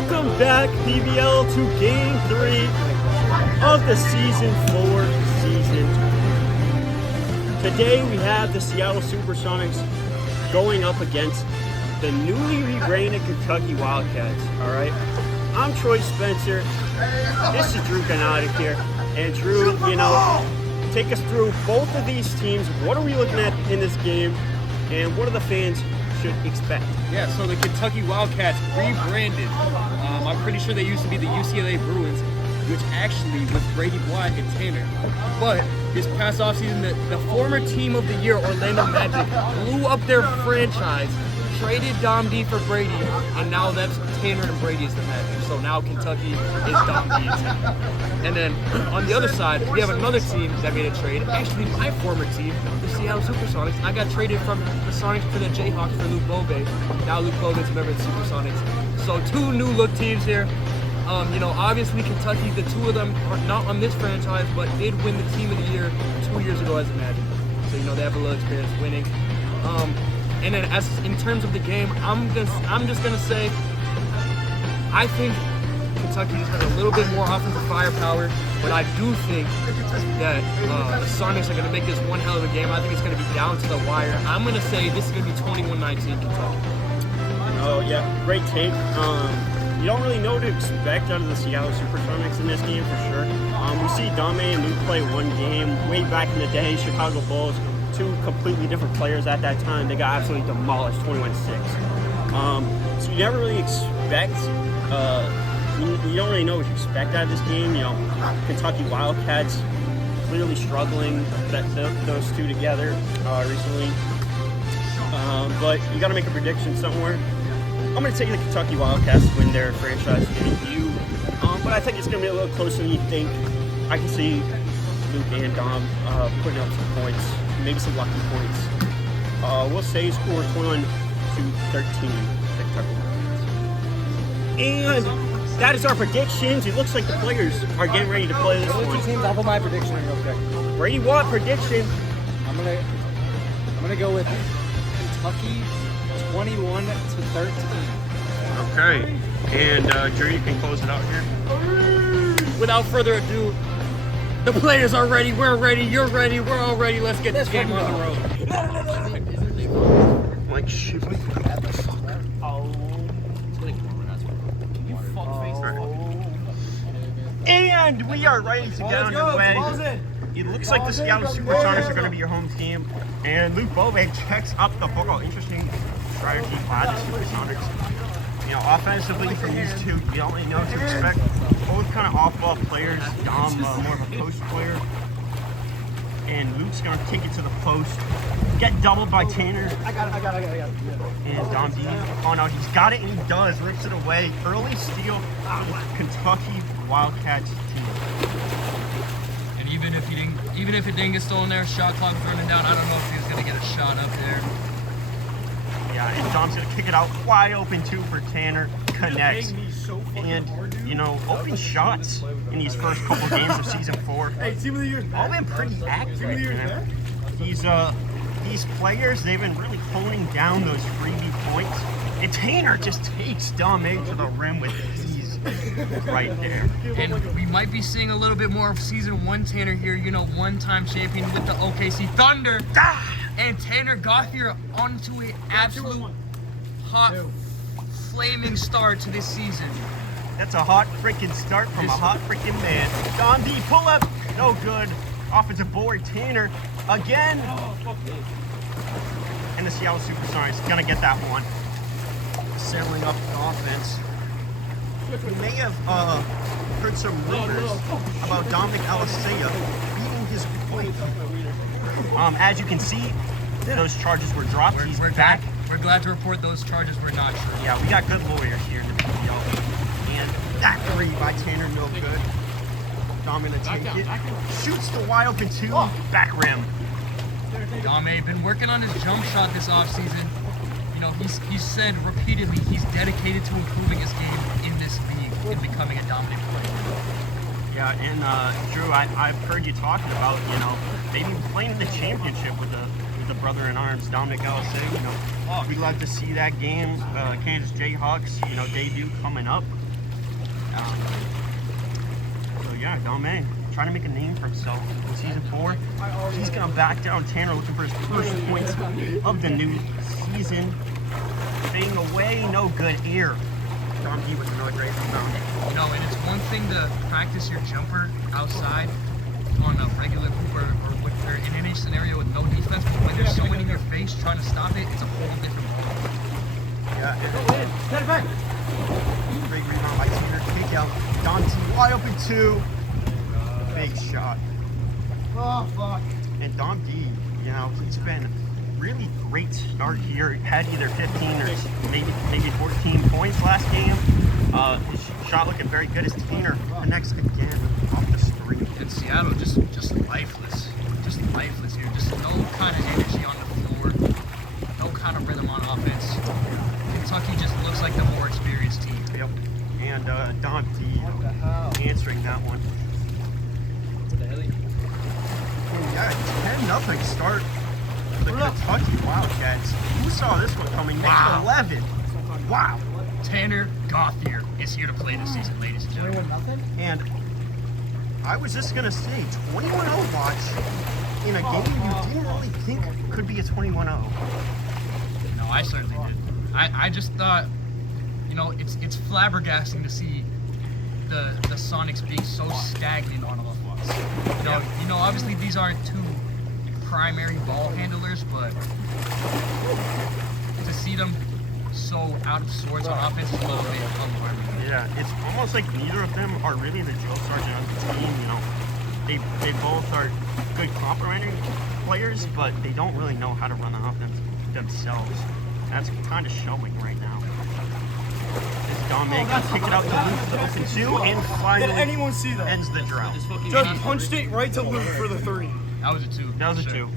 Welcome back, PBL, to Game 3 of the Season 4 season. Today we have the Seattle Supersonics going up against the newly rebranded Kentucky Wildcats, all right? I'm Troy Spencer. This is Drew Ganatic here. And Drew, take us through both of these teams. What are we looking at in this game? And what are the fans should expect? Yeah, so the Kentucky Wildcats rebranded. I'm pretty sure they used to be the UCLA Bruins, which actually was Brady Black and Tanner. But this past offseason, the former team of the year, Orlando Magic, blew up their franchise, traded Dom D for Brady, and now that's Tanner and Brady is the Magic. So now Kentucky is Dom D and Tanner. And then on the other side, we have another team that made a trade. Actually, my former team, the Seattle Supersonics. I got traded from the Sonics to the Jayhawks for Luke Bobe. Now Luke Bobe's a member of the Supersonics. So two new look teams here. Obviously Kentucky, the two of them are not on this franchise, but did win the team of the year 2 years ago as a Magic. So they have a little experience winning. And then in terms of the game, I'm just gonna say I think Kentucky just has a little bit more offensive firepower, but I do think that the Sonics are gonna make this one hell of a game. I think it's gonna be down to the wire. I'm gonna say this is gonna be 21-19 Kentucky. Oh yeah, great take. You don't really know what to expect out of the Seattle Supersonics in this game for sure. We see Dame and Luke play one game way back in the day, Chicago Bulls, two completely different players at that time. They got absolutely demolished, 21-6. So you never really expect, you don't really know what to expect out of this game. Kentucky Wildcats clearly struggling, those two together recently. But you got to make a prediction somewhere. I'm going to take the Kentucky Wildcats to win their franchise debut, but I think it's going to be a little closer than you think. I can see Luke and Dom putting up some points, maybe some lucky points. We'll say score 21-13, Kentucky Wildcats. And that is our predictions. It looks like the players are getting ready to play this one. I'll put my prediction in real quick. Brady Watt prediction. I'm gonna go with Kentucky 21-13. Okay. And Drew, you can close it out here. Without further ado, the players are ready, we're ready, you're ready, we're all ready. Let's get this game on the road. Like shit. What the fuck? And we are ready to get underway. It looks like the Seattle Supersonics are going to be your home team. And Luke Bobe checks up the ball. Interesting strategy by the Supersonics. Offensively from these two, you don't really know what to expect. Both kind of off-ball players. Dom, more of a post player. And Luke's going to take it to the post. Get doubled by Tanner. I got it. And Dom D. Oh no, he's got it and he does. Rips it away. Early steal with Kentucky Wildcats team. And even if it didn't get stolen there, shot clock was running down. I don't know if he was gonna get a shot up there. Yeah, and Dom's gonna kick it out wide open too for Tanner. Connects. And open shots in these first couple games of season 4. Hey, team of the year. All been pretty accurate. These players, they've been really honing down those freebie points. And Tanner just takes Dom A to the rim with ease right there. And we might be seeing a little bit more of season 1 Tanner here, one-time champion with the OKC Thunder. And Tanner got here onto an absolute hot, flaming start to this season. That's a hot freaking start from a hot freaking man. Don D, pull up, no good. Offensive board, Tanner again. And the Seattle Supersonics gonna get that one. Settling up the offense. You may have heard some rumors about Dominic Alisea beating his point. As you can see, those charges were dropped. He's back. We're glad to report those charges were not true. Yeah, we got good lawyers here in the PBL. And that three by Tanner, no good. Dom gonna take it. Shoots the wide open two. Back rim. Dame been working on his jump shot this offseason. He's said repeatedly he's dedicated to improving his game in this league and becoming a dominant player. Yeah, and Drew, I've heard you talking about, maybe playing in the championship with the brother-in-arms, Dominic Alisea. We'd love to see that game. Kansas Jayhawks, debut coming up. So yeah, Dame trying to make a name for himself in season 4. He's gonna back down Tanner, looking for his first points of the new season. Fading away, no good here. Dom D with another great rebound. You know, and it's one thing to practice your jumper outside on a regular hoop or in any scenario with no defense, but when there's someone in your face trying to stop it, it's a whole different ball. Yeah, and back. Great rebound by Tanner. Kick out. Dom D wide open 2. Big shot. Oh, fuck. And Dom D, you know, he's been really great start here. Had either 15 or maybe 14 points last game. His shot looking very good as Tanner connects again off the screen. And Seattle just lifeless. Just lifeless here. Just no kind of energy on the floor. No kind of rhythm on offense. Kentucky just looks like the more experienced team. Yep. And Dom D answering that one. Yeah, 10-0 start for the Kentucky Wildcats. Who saw this one coming? Wow. Next 11. Wow. Tanner Gauthier is here to play this season, ladies and gentlemen. And I was just going to say, 21-0 watch in a game you didn't really think could be a 21-0. No, I certainly did. I just thought, you know, it's flabbergasting to see the Sonics being so stagnant on offense. You know, obviously these aren't two primary ball handlers, but to see them so out of sorts on offense is a little bit alarming. Yeah, it's almost like neither of them are really the drill sergeant of the team. You know, they both are good complementary players, but they don't really know how to run the offense themselves. That's kind of showing right now. This Dominic gonna kick it out to Luke for the open 2, and finally Did anyone see that? ends the drought. Just punched it right to Luke for the 3. That was a 2. That was a for 2. sure.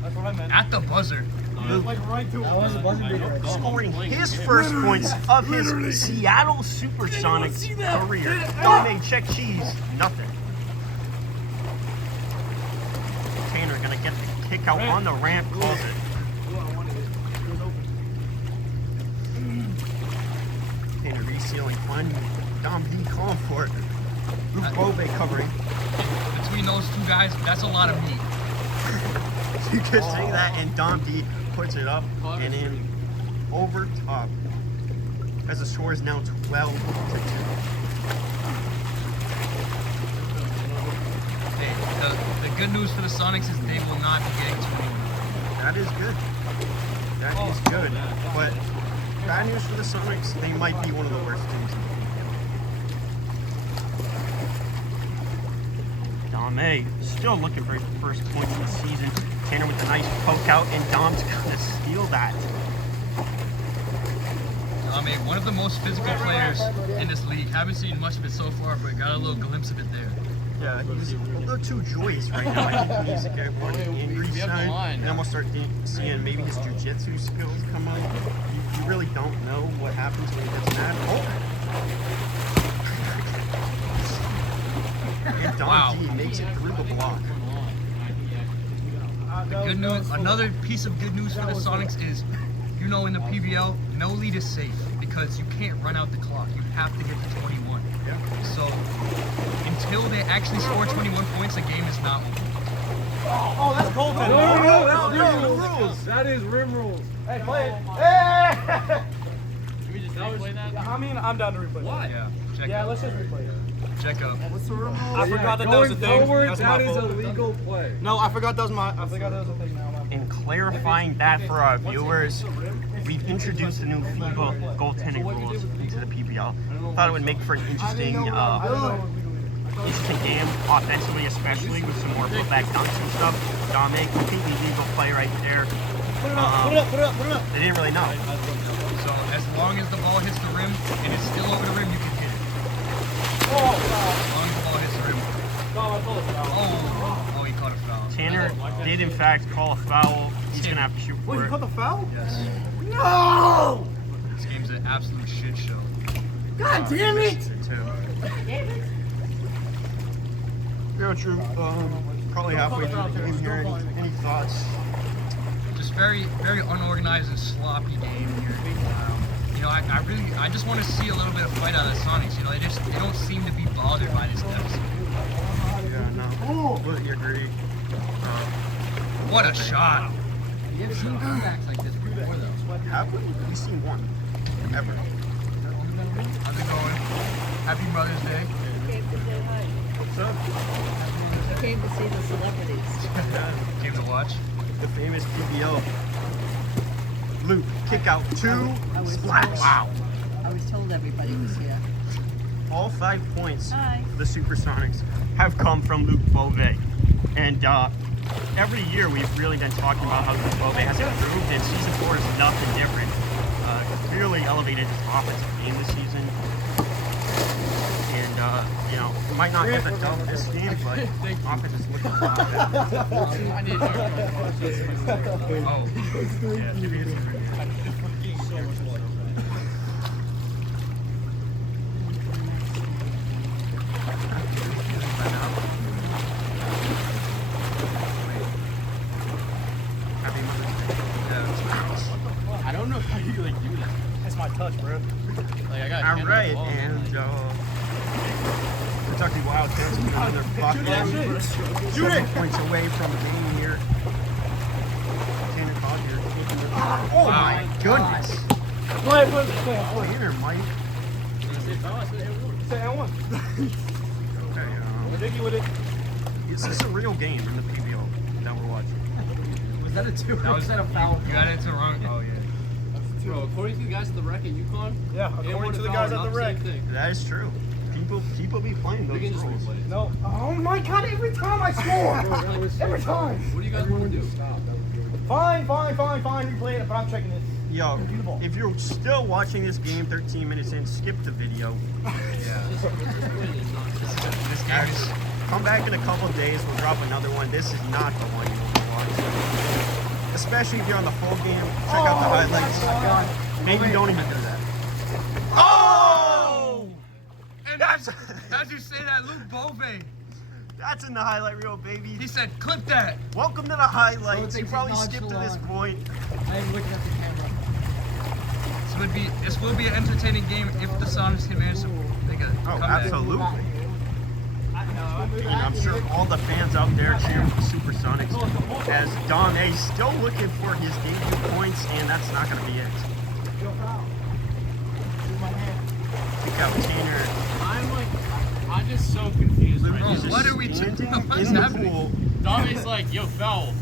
That's what I meant. At the buzzer. Luke Like right to that was a buzzer beater. scoring his first points of his Seattle Supersonics career. Dame check cheese, nothing. Tanner gonna get the kick out on the ramp, calls it. Tanner resealing fun. Dom D calling for it. Luke Bove covering. Between those two guys, that's a lot of meat. You could say that, and Dom D puts it up and in over top. As the score is now 12-2. Hey, the good news for the Sonics is they will not be getting 21. That is good. That is good. But bad news for the Sonics, they might be one of the worst teams in the league. Dame still looking for his first points of the season. Tanner with a nice poke out, and Dom's gonna steal that. One of the most physical players in this league. Haven't seen much of it so far, but got a little glimpse of it there. Yeah, he's a little too joyous right now. I think he needs to get one injury side, and then we'll start seeing maybe his jiu-jitsu skills come out. You really don't know what happens when he gets mad. Oh! And Don D makes it through the block. The good news, another piece of good news for the Sonics is, you know, in the PBL, no lead is safe because you can't run out the clock. You have to get to 21. Yeah. So until they actually score 21 points, the game is not over. Oh, that's cold. No, rules. That is rim rules. Hey, play it. Hey! Can we just replay that? I mean, I'm down to replay. Why? Yeah. Check Yeah, up. let's just replay it. Check up. What's the rim rules? I forgot that was a thing. Forward, That's that my is fault. a legal play. No, I forgot that was my. I forgot that was a thing now. And clarifying that for our viewers, we've introduced the new FIBA goaltending rules into the PBL. Thought it would make for an interesting game, offensively especially, with some more putback dunks and stuff. Dame, completely legal play right there. Put it up. They didn't really know. So as long as the ball hits the rim and it's still over the rim, you can hit it. Oh, As long as the ball hits the rim. Oh, he caught a foul. Tanner did in fact call a foul. He's gonna have to shoot wait, for you it. caught the foul? Yes. No! This game's an absolute shit show. God damn it! Yeah, true. Probably halfway through the game here. Any thoughts? Just very, very unorganized and sloppy game here. You know, I just want to see a little bit of fight out of the Sonics. You know, they don't seem to be bothered by this deficit. Yeah, no. Completely agree. What a shot! You have seen comebacks like this before, though. Have we? We've seen one. Ever. How's it going? Happy Mother's Day. Came to say hi. What's up? I came to see the celebrities. Came to watch. The famous PBO. Luke, kick out 2, splash. Wow. I was told everybody was here. All 5 points Hi. for the Supersonics have come from Luke Bove. And every year we've really been talking about how Luke Bove has improved, and season 4 is nothing different. Clearly elevated his offensive game this season. And, you know, might not get the dub this game, but offense is looking a lot better. I need Oh. Yeah, maybe it's I don't know how you like do that. That's my touch, bro. Like I got. All right, and Kentucky Wildcats are doing their bucket. 7 points away from the game here. Tanner Collier taking the. Oh my goodness! Oh, here, Mike. Say I won. Okay, Diggy with it. this is a real game in the PBO that we're watching. Was that a 2? That was a foul? You got it to wrong. Oh yeah. Bro, according to the guys at the rec at UConn, Yeah, according to the guys at the rec. That is true. People be playing those We can just rules. replay it. No. Oh my god, every time I score! Every time! What do you guys want to do? Fine, replay it, but I'm checking this. Yo, if you're still watching this game 13 minutes in, skip the video. Yeah. This game is. Come back in a couple of days, we'll drop another one. This is not the one you want to watch. Especially if you're on the full game, check out the highlights. Maybe don't even do that. Oh! And that's as you say that, Luke Bove. That's in the highlight reel, baby. He said, "Clip that." Welcome to the highlights. You probably skipped to this point. I am looking at the camera. This will be an entertaining game if the Sonics can manage to make a Oh, comeback. absolutely. And I'm sure all the fans out there cheering for Supersonics as Don A still looking for his debut points, and that's not going to be it. Kick out Tanner. I'm just so confused right He's now. What just are we doing? standing What's in the happening? pool. Dominic's like, yo, foul.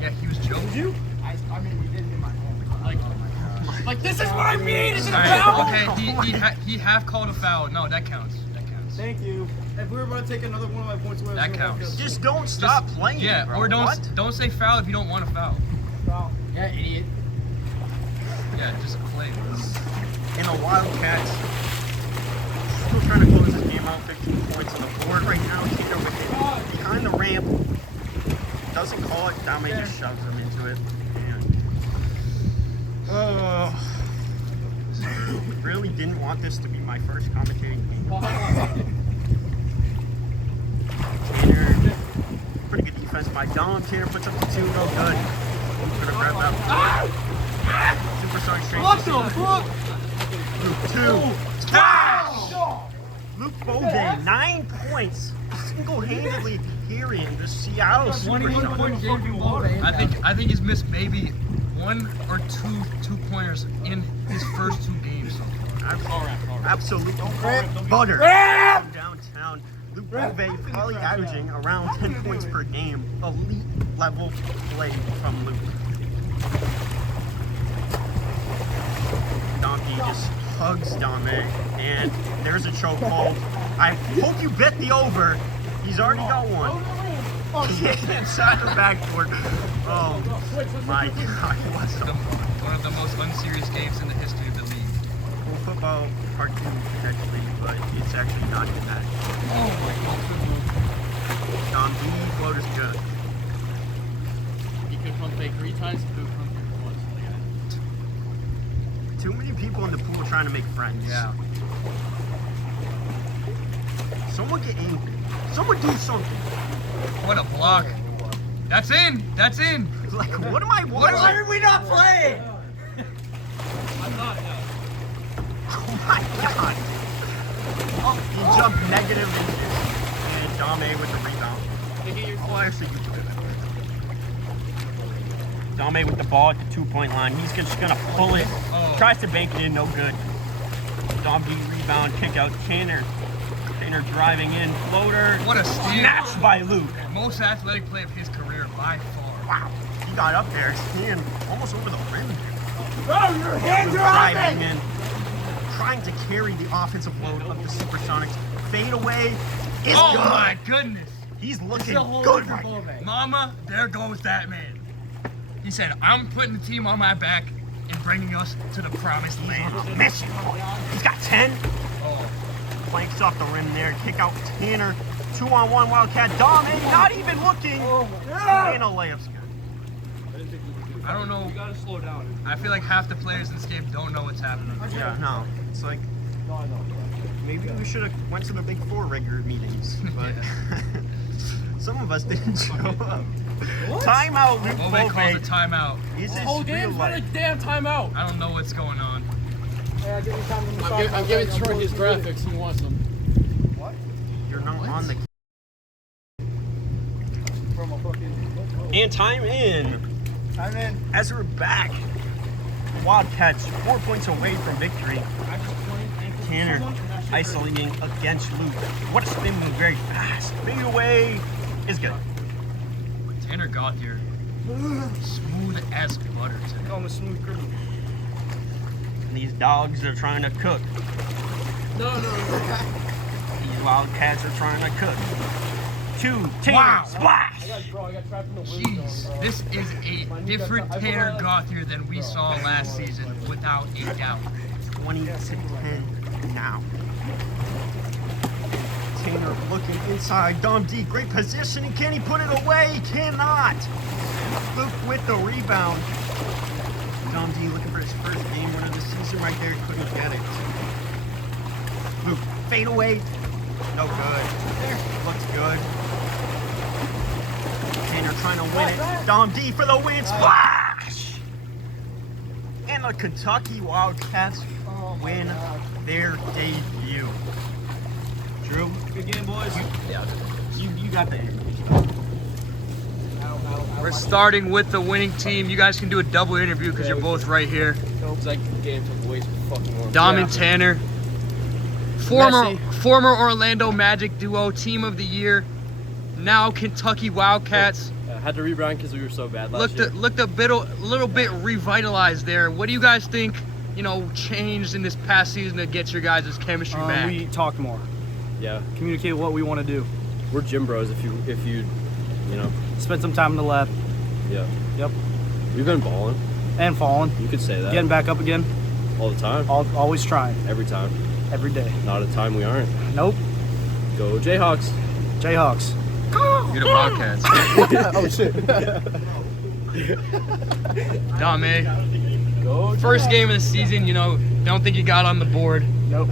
Yeah, he was joking. You? I mean, we didn't in my home. Like, this is what I mean. Is it a All foul? right, okay, he half called a foul. No, that counts. That counts. Thank you. If we were about to take another one of my points away, That counts. Just don't stop playing, Yeah, bro. or What? don't say foul if you don't want to foul. Foul. Yeah, idiot. Yeah, just play. In the Wildcats, still trying to close this game out. 15 points on the board right now. Tanner with it behind the ramp. Doesn't call it. Dame just shoves him into it. And, really didn't want this to be my first commentating game. Tanner, pretty good defense by Dom. Tanner puts up the 2, no good. Luke's gonna grab that. Supersonic straight. What the fuck? Luke 2. Wow! Luke Bove, 9 points. Single-handedly carrying the Seattle Supersonics. I think he's missed maybe 1 or 2 pointers in his first 2 games so far. Absolutely. Butter. Downtown. Luke Bove probably averaging around 10 points per game. Elite level play from Luke. Donkey just hugs Dame, and there's a chokehold. I hope you bet the over. He's already got one. Inside the backboard. Oh my God, what's up? One of the most unserious games in the history of the league. Cool football cartoon potentially, but it's actually not even that. Oh my God. Dom B, floater's good. He could pump fake 3 times, he could pump fake once. Too many people in the pool trying to make friends. Yeah. Someone get angry. Someone do something. What a block. That's in. That's in. Like, what am I watching? Why are we not playing? I'm not, my God. Oh, he jumped negative and Dame with the rebound. Oh, actually, you put it that way. Dame with the ball at the 2-point line. He's just going to pull it. Tries to bank it in, no good. Dame rebound, kick out Tanner. Tanner driving in, floater. What a steal. Snatched by Luke. Most athletic play of his career by far. Wow. He got up there, his hand almost over the rim. Bro, your hands are on Driving me. in, trying to carry the offensive load of the Supersonics. Fade away is Oh good. my goodness. He's looking good right now. Mama, there goes that man. He said, I'm putting the team on my back and bringing us to the promised land. Mission point. He's got 10. Oh. Flanks off the rim there. Kick out Tanner. 2-on-1 Wildcat. Dame not even looking. And a layup's good. I don't know. You gotta slow down. I feel like half the players in this game don't know what's happening. Yeah, no. It's like maybe we should have went to the Big Four regular meetings, but some of us didn't show up. Timeout, Luke Bove calls a Bove. timeout. Is this Whole real game's been a life? damn timeout. I don't know what's going on. I'm giving Troy his graphics. He wants them. You're not on the. And time in. As we're back, the Wildcats 4 points away from victory. Tanner isolating against Luke. What a spin move, very fast. Fade away is good. Tanner got here. Smooth as butter today. I'm a smooth criminal. And these dogs are trying to cook. No. These Wildcats are trying to cook. 2, Tanner, Wow. splash! Jeez, this is a different Tanner Gothier than we saw last season, without a doubt. 20-10 now. Tanner looking inside. Dom D, great positioning. Can he put it away? He cannot. Luke with the rebound. Dom D looking for his first game win of the season right there. Couldn't get it. Luke, fade away. No good. Looks good. Tanner trying to win it. Dom D for the win. Splash! And the Kentucky Wildcats win their debut. Drew, Good game, boys. you got the image. We're starting with the winning team. You guys can do a double interview because you're both right here. It's like the game took way too fucking long. Dom and Tanner. Former Orlando Magic duo, team of the year. Now Kentucky Wildcats. Had to rebrand because we were so bad last year. Looked a little bit revitalized there. What do you guys think, changed in this past season to get your guys' chemistry back? We talked more. Yeah, Communicate what we want to do. we're gym bros. If you Spend some time in the lab. yeah. Yep. We've been balling. And falling. You could say that Getting back up again. all the time, Always trying. every time. Every day. Not a time we aren't. Nope. Go Jayhawks. Jayhawks. You're the Wildcats. Oh shit. Dame. First game of the season, don't think you got on the board. Nope.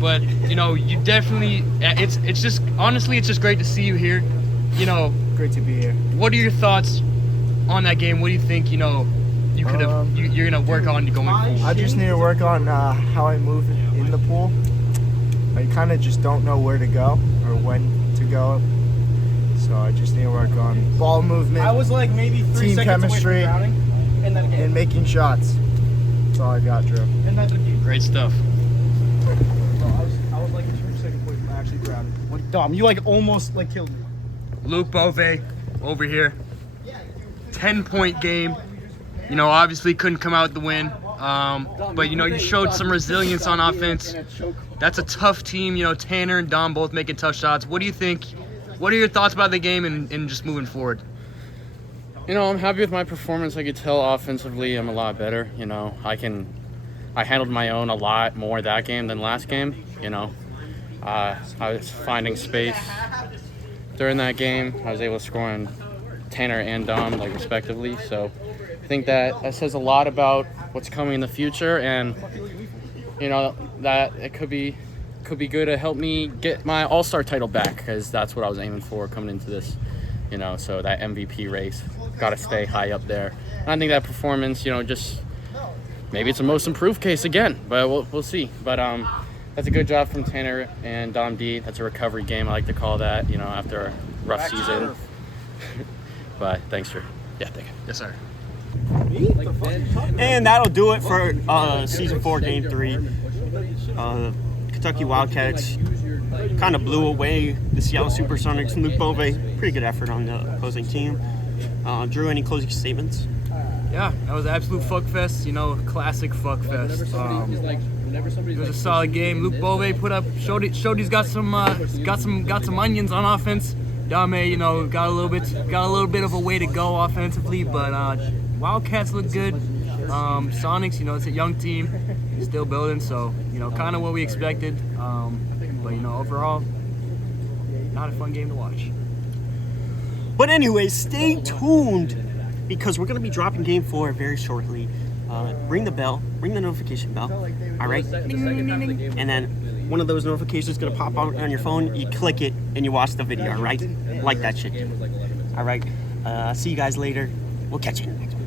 But you definitely. It's just honestly, it's just great to see you here. Great to be here. What are your thoughts on that game? What do you think? You could have. You're gonna work on going forward. I just need to work on how I move in the pool. I kind of just don't know where to go or when to go. So I just need to work on ball movement. I was like maybe 3 Team seconds chemistry. away from drowning. And then and making shots. That's all I got, Drew. And then the game. Great stuff. I was like 2 seconds away from actually drowning. Like, Dom, you like almost like killed me. Luke Bove over here. 10-point game. Obviously couldn't come out with the win. But you showed some resilience on offense. That's a tough team. Tanner and Dom both making tough shots. What do you think? What are your thoughts about the game and just moving forward? I'm happy with my performance. I could tell offensively I'm a lot better. I handled my own a lot more that game than last game. I was finding space during that game. I was able to score on Tanner and Dom, respectively. So I think that says a lot about what's coming in the future, and that it could be good to help me get my All-Star title back, because that's what I was aiming for coming into this. So that MVP race, got to stay high up there. And I think that performance, just maybe it's a most improved case again, but we'll see. But that's a good job from Tanner and Dom D. That's a recovery game, I like to call that, you know, after a rough season. But thanks for, thank you. Yes, sir. And that'll do it for Season 4, Game 3. Kentucky Wildcats kind of blew away the Seattle Supersonics. Luke Bove, pretty good effort on the opposing team. Drew, any closing statements? Yeah, that was an absolute fuck fest. You know, classic fuck fest. It was a solid game. Luke Bove showed he's got some onions on offense. Dame, you know, got a little bit of a way to go offensively, but Wildcats look good. Sonics, you know, it's a young team, still building, so you know, kind of what we expected. But you know, overall, not a fun game to watch. But anyways, stay tuned because we're going to be dropping Game 4 very shortly. Ring the bell, ring the notification bell, all right? Ding, ding, ding, ding. And then one of those notifications is going to pop out on your phone. You click it and you watch the video, all right? Like that shit. All right, see you guys later. We'll catch you next week.